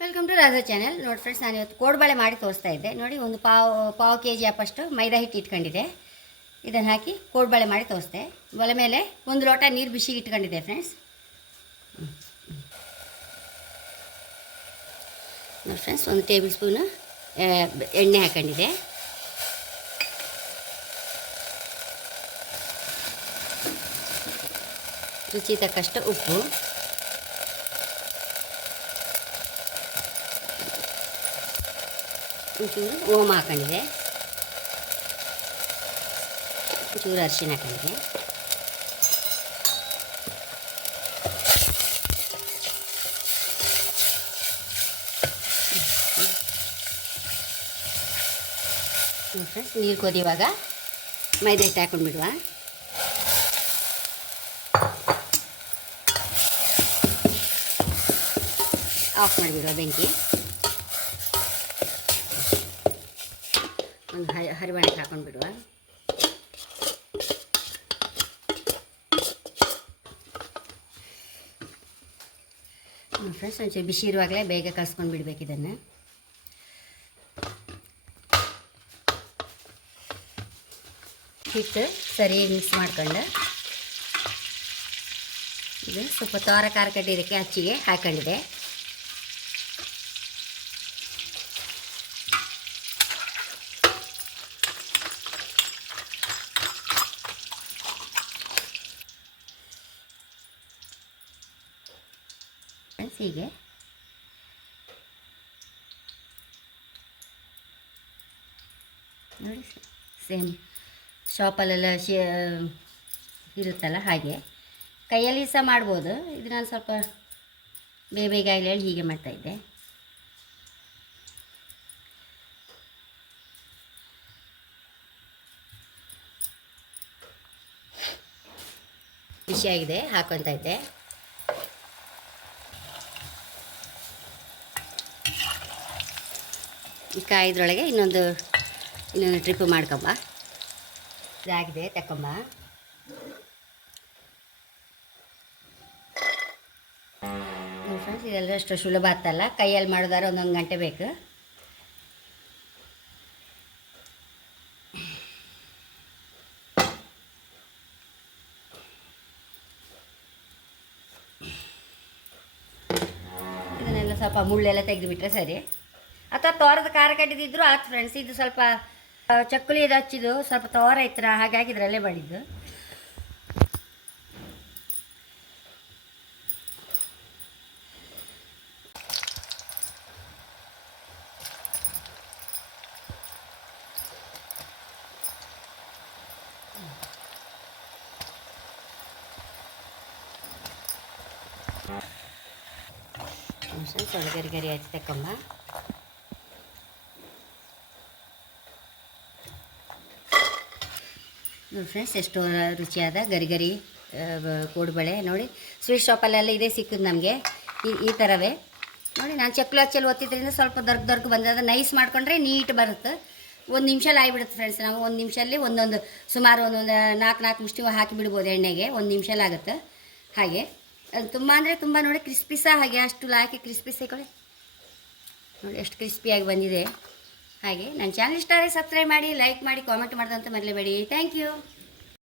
Welcome to Radha channel ನೋಡಿ friends ನಾನು ಇವತ್ತು ಕೋಡ್ಬಳೆ ಮಾಡಿ ತೋರಿಸ್ತಾ ಇದ್ದೆ. ನೋಡಿ, ಒಂದು ಪಾವ್, ಪಾವು ಕೆ ಜಿ ಅಪ್ಪಷ್ಟು ಮೈದಾ ಹಿಟ್ಟು ಇಟ್ಕೊಂಡಿದ್ದೆ. ಇದನ್ನು ಹಾಕಿ ಕೋಡ್ಬಳೆ ಮಾಡಿ ತೋರಿಸ್ದೆ. ಒಲೆ ಮೇಲೆ ಒಂದು ಲೋಟ ನೀರು ಬಿಸಿ ಇಟ್ಕೊಂಡಿದ್ದೆ ಫ್ರೆಂಡ್ಸ್ ನೋಡಿ ಫ್ರೆಂಡ್ಸ್ ಒಂದು ಟೇಬಲ್ ಸ್ಪೂನು ಎಣ್ಣೆ ಹಾಕೊಂಡಿದ್ದೆ. ರುಚಿ ತಕ್ಕಷ್ಟು ಉಪ್ಪು. ಒಂಚೂರು ಓಮ ಹಾಕೊಂಡಿದೆ ಒಂಚೂರು ಅರಿಶಿನ ಹಾಕೊಂಡಿದೆ ಫ್ರೆಂಡ್ಸ್ ನೀರು ಕುದಿಯುವಾಗ ಮೈದಾ ಹಿಟ್ಟು ಹಾಕೊಂಡು ಬಿಡುವ ಆಫ್ ಮಾಡಿಬಿಡುವ ಬೆಂಕಿ ಒಂದು ಹರಿ ಹರಿವಾಣಿ ಹಾಕೊಂಡು ಬಿಡುವ. ಫ್ರೆಂಡ್ಸ್ ಒಂಚೂರು ಬಿಸಿ ಇರುವಾಗಲೇ ಬೇಗ ಕಲ್ಸ್ಕೊಂಡು ಬಿಡಬೇಕು ಇದನ್ನು. ಹಿಟ್ಟು ಸರಿಯಾಗಿ ಮಿಕ್ಸ್ ಮಾಡ್ಕೊಂಡು. ಇದು ಸ್ವಲ್ಪ ತೋರ ಖಾರ ಕಟ್ಟಿದ್ದಕ್ಕೆ ಹಚ್ಚಿಗೆ ಹಾಕೊಂಡಿದೆ ಹೀಗೆ. ನೋಡಿ, ಸೇಮ್ ಶಾಪಲ್ಲೆಲ್ಲ ಶೇ ಇರುತ್ತಲ್ಲ ಹಾಗೆ. ಕೈಯಲ್ಲಿ ಸಹ ಮಾಡ್ಬೋದು. ಇದು ನಾನು ಸ್ವಲ್ಪ ಬೇಗ ಬೇಗ ಆಗಲಿ ಹೇಳಿ ಹೀಗೆ ಮಾಡ್ತಾಯಿದ್ದೆ ಖುಷಿಯಾಗಿದೆ ಹಾಕೊತಾ ಇದ್ದೆ. ಈ ಕಾಯಿದ್ರೊಳಗೆ ಇನ್ನೊಂದು ಇನ್ನೊಂದು ಟ್ರಿಪ್ ಮಾಡ್ಕೊಂಬ. ಇದಾಗಿದೆ, ತಕೊಂಬ. ಫ್ರೆಂಡ್ಸ್ ಇದೆಲ್ಲ ಅಷ್ಟು ಸುಲಭ ಆಗ್ತಲ್ಲ. ಕೈಯಲ್ಲಿ ಮಾಡೋದಾದ್ರೆ ಒಂದೊಂದು ಗಂಟೆ ಬೇಕು. ಇದನ್ನೆಲ್ಲ ಸ್ವಲ್ಪ ಮುಳ್ಳೆಲ್ಲ ತೆಗೆದುಬಿಟ್ರೆ ಸರಿ. ಅಥವಾ ತೋರದ ಖಾರ ಕಟ್ಟಿದಿದ್ರು ಆಯ್ತು ಫ್ರೆಂಡ್ಸ್ ಇದು ಸ್ವಲ್ಪ ಚಕ್ಕುಲಿ ಇದು ಹಚ್ಚಿದ್ದು. ಸ್ವಲ್ಪ ತೋರ ಐತ್ರ ಹಾಗಾಗಿ ಇದರಲ್ಲೇ ಮಾಡಿದ್ದು ಸ್ವಲ್ಪ ಗರಿ ಗರಿ ಹಚ್ಚಿ ತಕೊಂಬ ನೋಡಿ ಫ್ರೆಂಡ್ಸ್ ಎಷ್ಟು ರುಚಿಯಾದ ಗರಿ ಗರಿ ಆ, ಬ- ಕೋಡುಬಳೆ ನೋಡಿ. ಸ್ವೀಟ್ ಶಾಪಲ್ಲೆಲ್ಲ ಇದೇ ಸಿಕ್ಕಿದ್ ನಮಗೆ. ಈ ಈ ಥರವೇ ನೋಡಿ ನಾನು ಚಕ್ಲು ಹಚ್ಚಲ್ಲಿ ಒತ್ತಿದ್ರಿಂದ ಸ್ವಲ್ಪ ದರ್ಗ್ ದರ್ಗ್ ಬಂದದ ನೈಸ್ ಮಾಡ್ಕೊಂಡ್ರೆ ನೀಟ್ ಬರುತ್ತೆ. ಒಂದು ನಿಮಿಷಲ್ಲಿ ಆಗಿಬಿಡುತ್ತೆ ಫ್ರೆಂಡ್ಸ್ ನಾವು ಒಂದು ನಿಮಿಷಲ್ಲಿ ಒಂದೊಂದು ಸುಮಾರು ಒಂದೊಂದು ನಾಲ್ಕು ನಾಲ್ಕು ಮುಷ್ಟಿ ಹಾಕಿ ಬಿಡ್ಬೋದು ಎಣ್ಣೆಗೆ. ಒಂದು ನಿಮಿಷಲ್ಲಿ ಆಗುತ್ತೆ. ಹಾಗೆ. ಅದು ತುಂಬ ಅಂದರೆ ತುಂಬ ನೋಡಿ ಕ್ರಿಸ್ಪಿ ಸಹ ಹಾಗೆ ಅಷ್ಟು ಲಾಕಿ ಕ್ರಿಸ್ಪಿ ಸಿಕ್ಕಳೆ ನೋಡಿ ಎಷ್ಟು ಕ್ರಿಸ್ಪಿಯಾಗಿ ಬಂದಿದೆ. ಹಾಗೆ ನನ್ನ ಚಾನಲ್ ಇಷ್ಟ ಆದರೆ ಸಬ್ಸ್ಕ್ರೈಬ್ ಮಾಡಿ ಲೈಕ್ ಮಾಡಿ ಕಾಮೆಂಟ್ ಮಾಡಿದಂತ ಮರಲೇಬೇಡಿ. Thank you